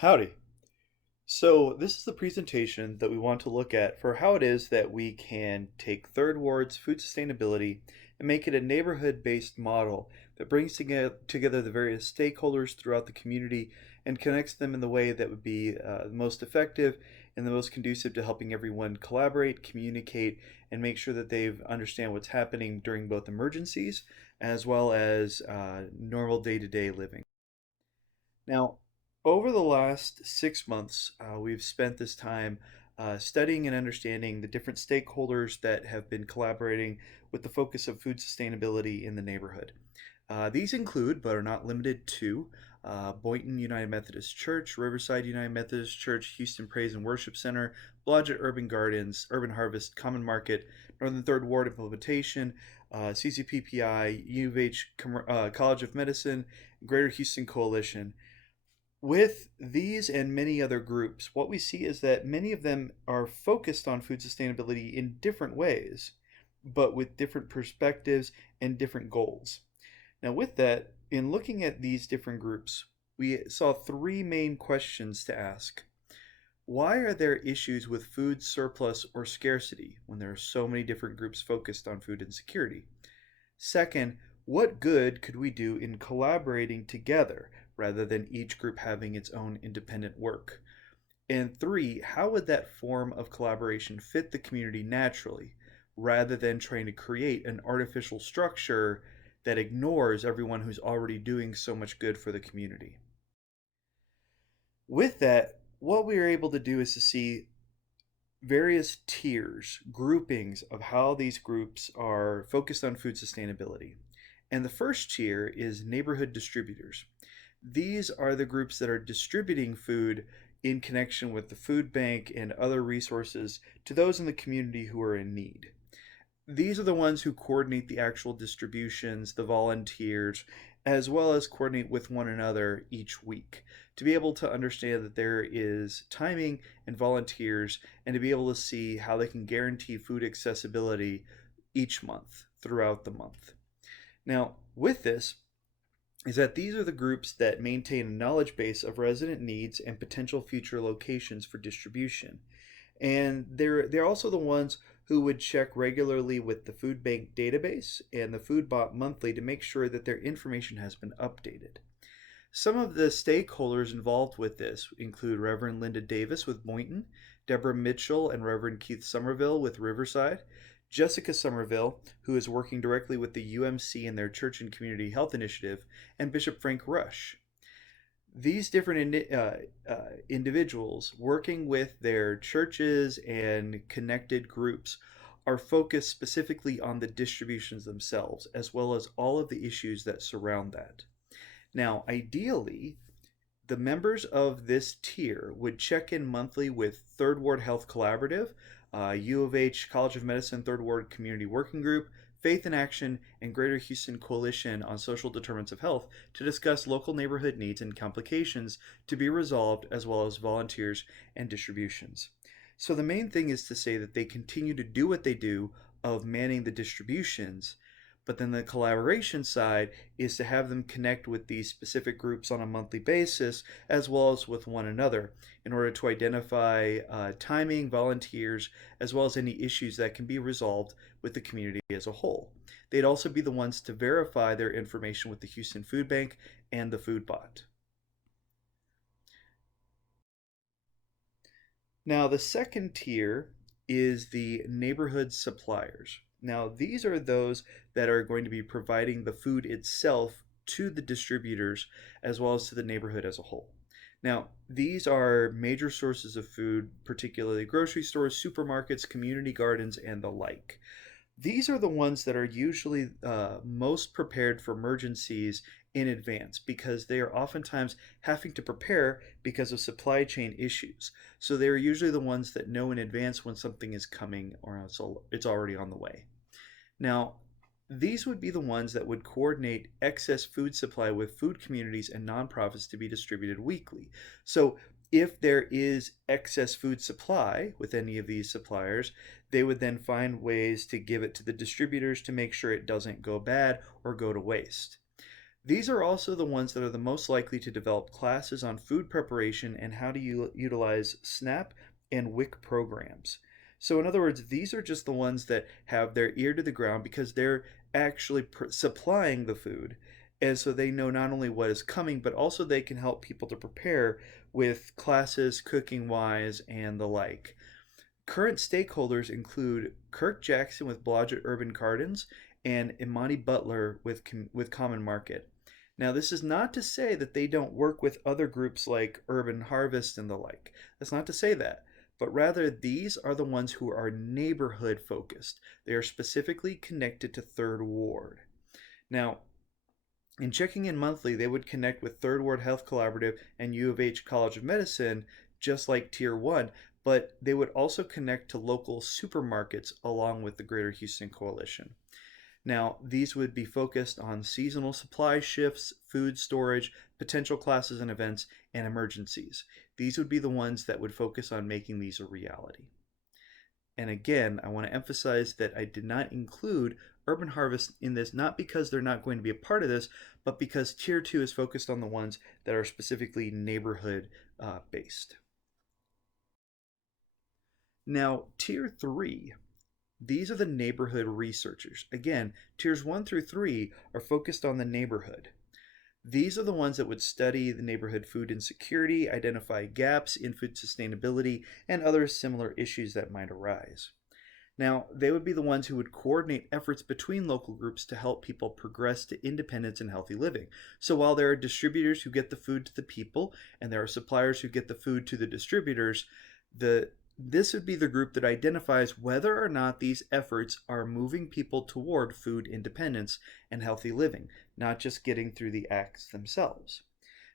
Howdy. So, this is the presentation that we want to look at for how it is that we can take Third Ward's food sustainability and make it a neighborhood-based model that brings together the various stakeholders throughout the community and connects them in the way that would be the most effective and the most conducive to helping everyone collaborate, communicate, and make sure that they understand what's happening during both emergencies as well as normal day-to-day living. Now, over the last 6 months, we've spent this time studying and understanding the different stakeholders that have been collaborating with the focus of food sustainability in the neighborhood. These include, but are not limited to, Boynton United Methodist Church, Riverside United Methodist Church, Houston Praise and Worship Center, Blodgett Urban Gardens, Urban Harvest, Common Market, Northern Third Ward Implementation, CCPPI, U of H College of Medicine, Greater Houston Coalition. With these and many other groups, what we see is that many of them are focused on food sustainability in different ways, but with different perspectives and different goals. Now, with that, in looking at these different groups, we saw three main questions to ask. Why are there issues with food surplus or scarcity when there are so many different groups focused on food insecurity? Second, what good could we do in collaborating together rather than each group having its own independent work? And three, how would that form of collaboration fit the community naturally rather than trying to create an artificial structure that ignores everyone who's already doing so much good for the community? With that, what we are able to do is to see various tiers, groupings of how these groups are focused on food sustainability. And the first tier is neighborhood distributors. These are the groups that are distributing food in connection with the food bank and other resources to those in the community who are in need. These are the ones who coordinate the actual distributions, the volunteers, as well as coordinate with one another each week to be able to understand that there is timing and volunteers and to be able to see how they can guarantee food accessibility each month throughout the month. Now, with this, is that these are the groups that maintain a knowledge base of resident needs and potential future locations for distribution. And they're also the ones who would check regularly with the food bank database and the food bot monthly to make sure that their information has been updated. Some of the stakeholders involved with this include Reverend Linda Davis with Boynton, Deborah Mitchell and Reverend Keith Somerville with Riverside, Jessica Somerville, who is working directly with the UMC and their Church and Community Health Initiative, and Bishop Frank Rush. These different individuals working with their churches and connected groups are focused specifically on the distributions themselves, as well as all of the issues that surround that. Now, ideally, the members of this tier would check in monthly with Third Ward Health Collaborative, U of H College of Medicine Third Ward Community Working Group, Faith in Action, and Greater Houston Coalition on Social Determinants of Health to discuss local neighborhood needs and complications to be resolved, as well as volunteers and distributions. So the main thing is to say that they continue to do what they do of manning the distributions, but then the collaboration side is to have them connect with these specific groups on a monthly basis, as well as with one another, in order to identify timing, volunteers, as well as any issues that can be resolved with the community as a whole. They'd also be the ones to verify their information with the Houston Food Bank and the Food Bot. Now, the second tier is the neighborhood suppliers. Now, these are those that are going to be providing the food itself to the distributors as well as to the neighborhood as a whole. Now, these are major sources of food, particularly grocery stores, supermarkets, community gardens, and the like. These are the ones that are usually most prepared for emergencies in advance because they are oftentimes having to prepare because of supply chain issues. So they're usually the ones that know in advance when something is coming or it's already on the way. Now, these would be the ones that would coordinate excess food supply with food communities and nonprofits to be distributed weekly. So if there is excess food supply with any of these suppliers, they would then find ways to give it to the distributors to make sure it doesn't go bad or go to waste. These are also the ones that are the most likely to develop classes on food preparation and how to utilize SNAP and WIC programs. So, in other words, these are just the ones that have their ear to the ground because they're actually supplying the food. And so they know not only what is coming, but also they can help people to prepare with classes, cooking wise, and the like. Current stakeholders include Kirk Jackson with Blodgett Urban Gardens and Imani Butler with Common Market. Now, this is not to say that they don't work with other groups like Urban Harvest and the like. That's not to say that. But rather, these are the ones who are neighborhood focused. They are specifically connected to Third Ward. Now, in checking in monthly, they would connect with Third Ward Health Collaborative and U of H College of Medicine, just like Tier 1, but they would also connect to local supermarkets along with the Greater Houston Coalition. Now, these would be focused on seasonal supply shifts, food storage, potential classes and events, and emergencies. These would be the ones that would focus on making these a reality. And again, I want to emphasize that I did not include Urban Harvest in this, not because they're not going to be a part of this, but because Tier 2 is focused on the ones that are specifically neighborhood based. Now, Tier 3, these are the neighborhood researchers. Again, Tiers 1 through 3 are focused on the neighborhood. These are the ones that would study the neighborhood food insecurity, identify gaps in food sustainability, and other similar issues that might arise. Now, they would be the ones who would coordinate efforts between local groups to help people progress to independence and healthy living. So while there are distributors who get the food to the people, and there are suppliers who get the food to the distributors, this would be the group that identifies whether or not these efforts are moving people toward food independence and healthy living, not just getting through the acts themselves.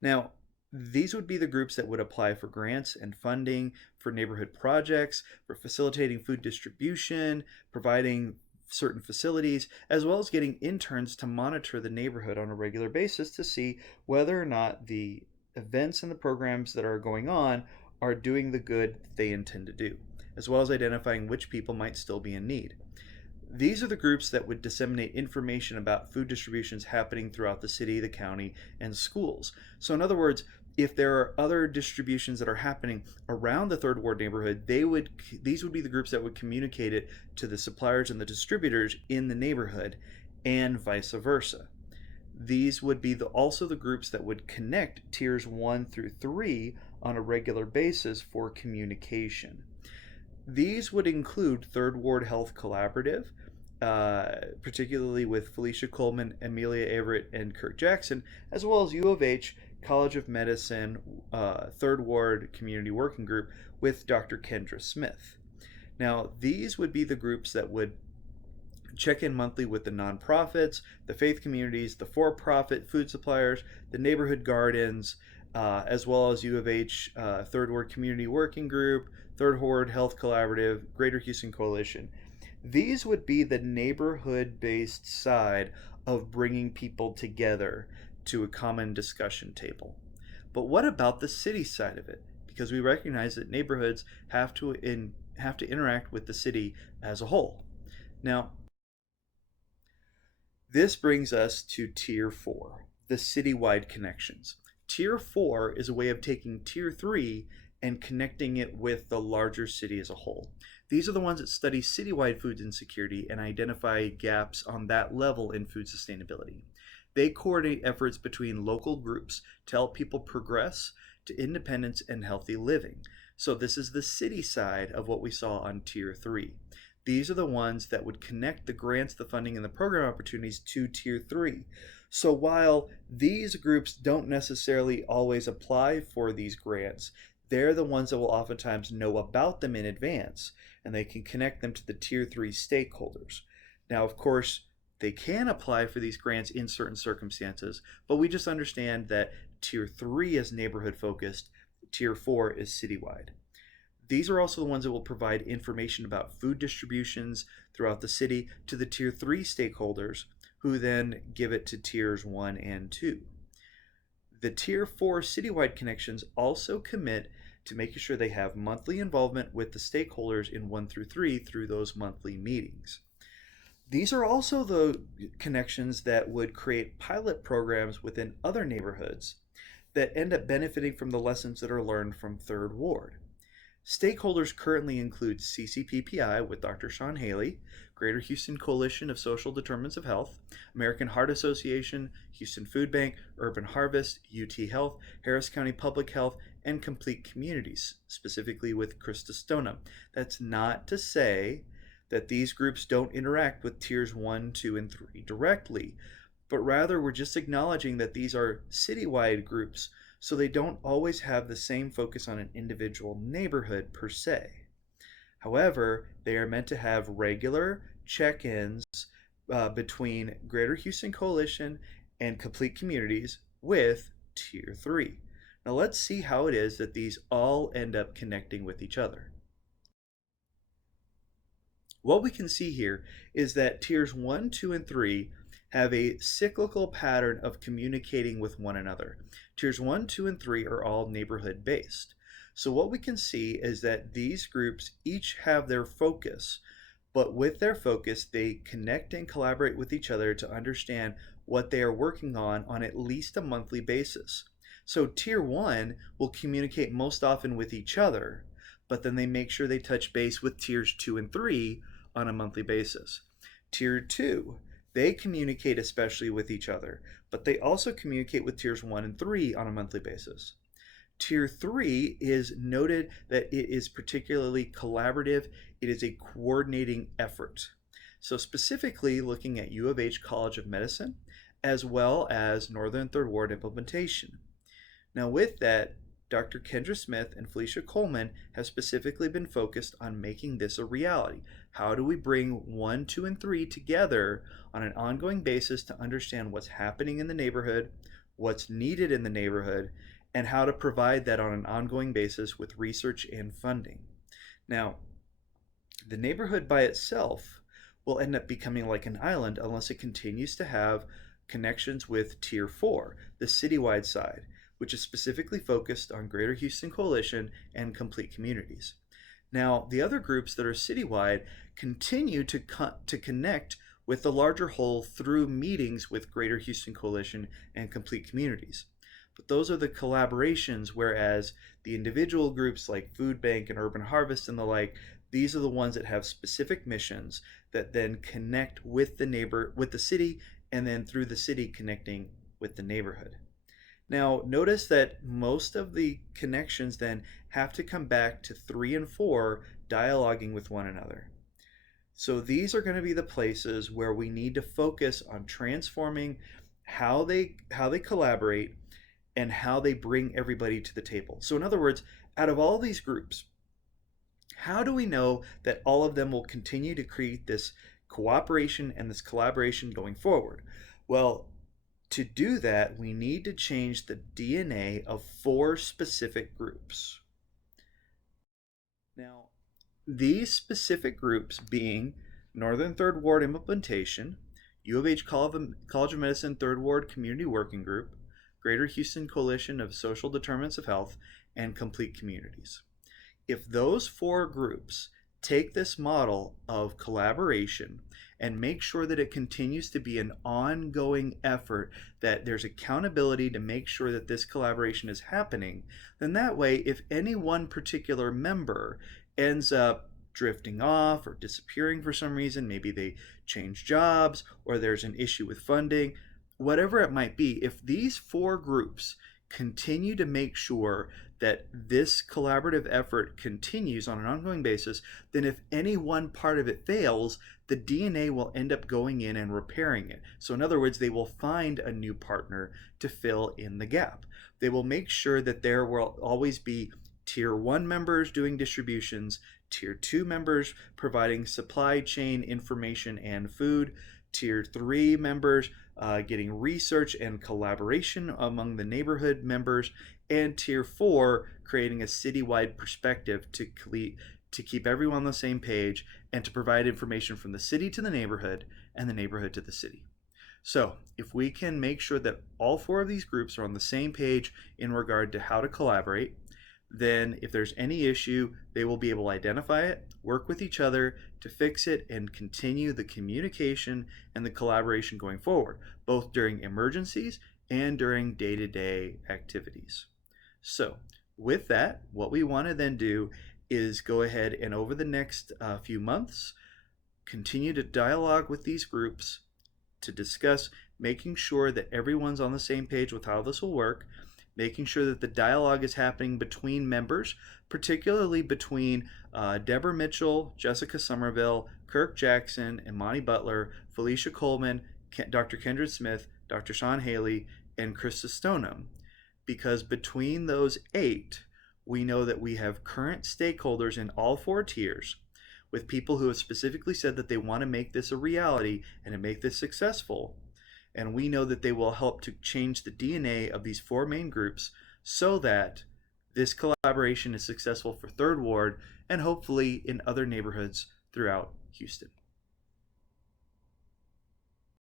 Now, these would be the groups that would apply for grants and funding for neighborhood projects, for facilitating food distribution, providing certain facilities, as well as getting interns to monitor the neighborhood on a regular basis to see whether or not the events and the programs that are going on are doing the good they intend to do, as well as identifying which people might still be in need. These are the groups that would disseminate information about food distributions happening throughout the city, the county, and schools. So, in other words, if there are other distributions that are happening around the Third Ward neighborhood, these would be the groups that would communicate it to the suppliers and the distributors in the neighborhood, and vice versa. These would be also the groups that would connect Tiers 1 through 3 on a regular basis for communication. These would include Third Ward Health Collaborative, particularly with Felicia Coleman, Amelia Everett, and Kirk Jackson, as well as U of H College of Medicine Third Ward Community Working Group with Dr. Kendra Smith. Now, these would be the groups that would check in monthly with the nonprofits, the faith communities, the for-profit food suppliers, the neighborhood gardens, as well as U of H Third Ward Community Working Group, Third Ward Health Collaborative, Greater Houston Coalition. These would be the neighborhood-based side of bringing people together to a common discussion table. But what about the city side of it? Because we recognize that neighborhoods have to interact with the city as a whole. Now, this brings us to Tier 4, the citywide connections. Tier 4 is a way of taking Tier 3 and connecting it with the larger city as a whole. These are the ones that study citywide food insecurity and identify gaps on that level in food sustainability. They coordinate efforts between local groups to help people progress to independence and healthy living. So this is the city side of what we saw on Tier 3. These are the ones that would connect the grants, the funding, and the program opportunities to Tier 3. So while these groups don't necessarily always apply for these grants, they're the ones that will oftentimes know about them in advance, and they can connect them to the Tier 3 stakeholders. Now, of course, they can apply for these grants in certain circumstances, but we just understand that Tier 3 is neighborhood focused, Tier 4 is citywide. These are also the ones that will provide information about food distributions throughout the city to the Tier 3 stakeholders, who then give it to Tiers 1 and 2. The Tier 4 citywide connections also commit to making sure they have monthly involvement with the stakeholders in 1 through 3 through those monthly meetings. These are also the connections that would create pilot programs within other neighborhoods that end up benefiting from the lessons that are learned from Third Ward. Stakeholders currently include CCPPI with Dr. Sean Haley, Greater Houston Coalition of Social Determinants of Health, American Heart Association, Houston Food Bank, Urban Harvest, UT Health, Harris County Public Health, and Complete Communities, specifically with Krista Stoneham. That's not to say that these groups don't interact with tiers 1, 2, and 3 directly, but rather we're just acknowledging that these are citywide groups, so they don't always have the same focus on an individual neighborhood per se. However, they are meant to have regular check ins between Greater Houston Coalition and Complete Communities with Tier 3. Now, let's see how it is that these all end up connecting with each other. What we can see here is that Tiers 1, 2, and 3 have a cyclical pattern of communicating with one another. Tiers 1, 2, and 3 are all neighborhood based. So what we can see is that these groups each have their focus, but with their focus, they connect and collaborate with each other to understand what they are working on at least a monthly basis. So Tier 1 will communicate most often with each other, but then they make sure they touch base with Tiers 2 and 3 on a monthly basis. Tier 2, they communicate especially with each other, but they also communicate with Tiers 1 and 3 on a monthly basis. Tier 3 is noted that it is particularly collaborative. It is a coordinating effort. So specifically looking at U of H College of Medicine, as well as Northern Third Ward implementation. Now with that, Dr. Kendra Smith and Felicia Coleman have specifically been focused on making this a reality. How do we bring 1, 2, and 3 together on an ongoing basis to understand what's happening in the neighborhood, what's needed in the neighborhood, and how to provide that on an ongoing basis with research and funding? Now, the neighborhood by itself will end up becoming like an island unless it continues to have connections with Tier 4, the citywide side, which is specifically focused on Greater Houston Coalition and Complete Communities. Now, the other groups that are citywide continue to connect with the larger whole through meetings with Greater Houston Coalition and Complete Communities. But those are the collaborations, whereas the individual groups like Food Bank and Urban Harvest and the like, these are the ones that have specific missions that then connect with the city, and then through the city connecting with the neighborhood. Now, notice that most of the connections then have to come back to 3 and 4 dialoguing with one another. So these are going to be the places where we need to focus on transforming how they collaborate and how they bring everybody to the table. So in other words, out of all these groups, how do we know that all of them will continue to create this cooperation and this collaboration going forward? Well, to do that, we need to change the DNA of 4 specific groups. Now, these specific groups being Northern Third Ward Implementation, U of H College of Medicine Third Ward Community Working Group, Greater Houston Coalition of Social Determinants of Health, and Complete Communities. If those 4 groups take this model of collaboration and make sure that it continues to be an ongoing effort, that there's accountability to make sure that this collaboration is happening, then that way, if any one particular member ends up drifting off or disappearing for some reason, maybe they change jobs or there's an issue with funding, whatever it might be, if these 4 groups continue to make sure that this collaborative effort continues on an ongoing basis, then if any one part of it fails, the DNA will end up going in and repairing it. So in other words, they will find a new partner to fill in the gap. They will make sure that there will always be Tier 1 members doing distributions, Tier 2 members providing supply chain information and food, Tier 3 members getting research and collaboration among the neighborhood members, and Tier 4 creating a citywide perspective to keep everyone on the same page and to provide information from the city to the neighborhood and the neighborhood to the city. So if we can make sure that all 4 of these groups are on the same page in regard to how to collaborate, then if there's any issue, they will be able to identify it, work with each other to fix it, and continue the communication and the collaboration going forward, both during emergencies and during day-to-day activities. So with that, what we want to then do is go ahead and over the next few months, continue to dialogue with these groups to discuss making sure that everyone's on the same page with how this will work, making sure that the dialogue is happening between members, particularly between Deborah Mitchell, Jessica Somerville, Kirk Jackson, and Monty Butler, Felicia Coleman, Dr. Kendra Smith, Dr. Sean Haley, and Krista Stoneham. Because between those 8, we know that we have current stakeholders in all 4 tiers with people who have specifically said that they want to make this a reality and to make this successful. And we know that they will help to change the DNA of these 4 main groups so that this collaboration is successful for Third Ward and hopefully in other neighborhoods throughout Houston.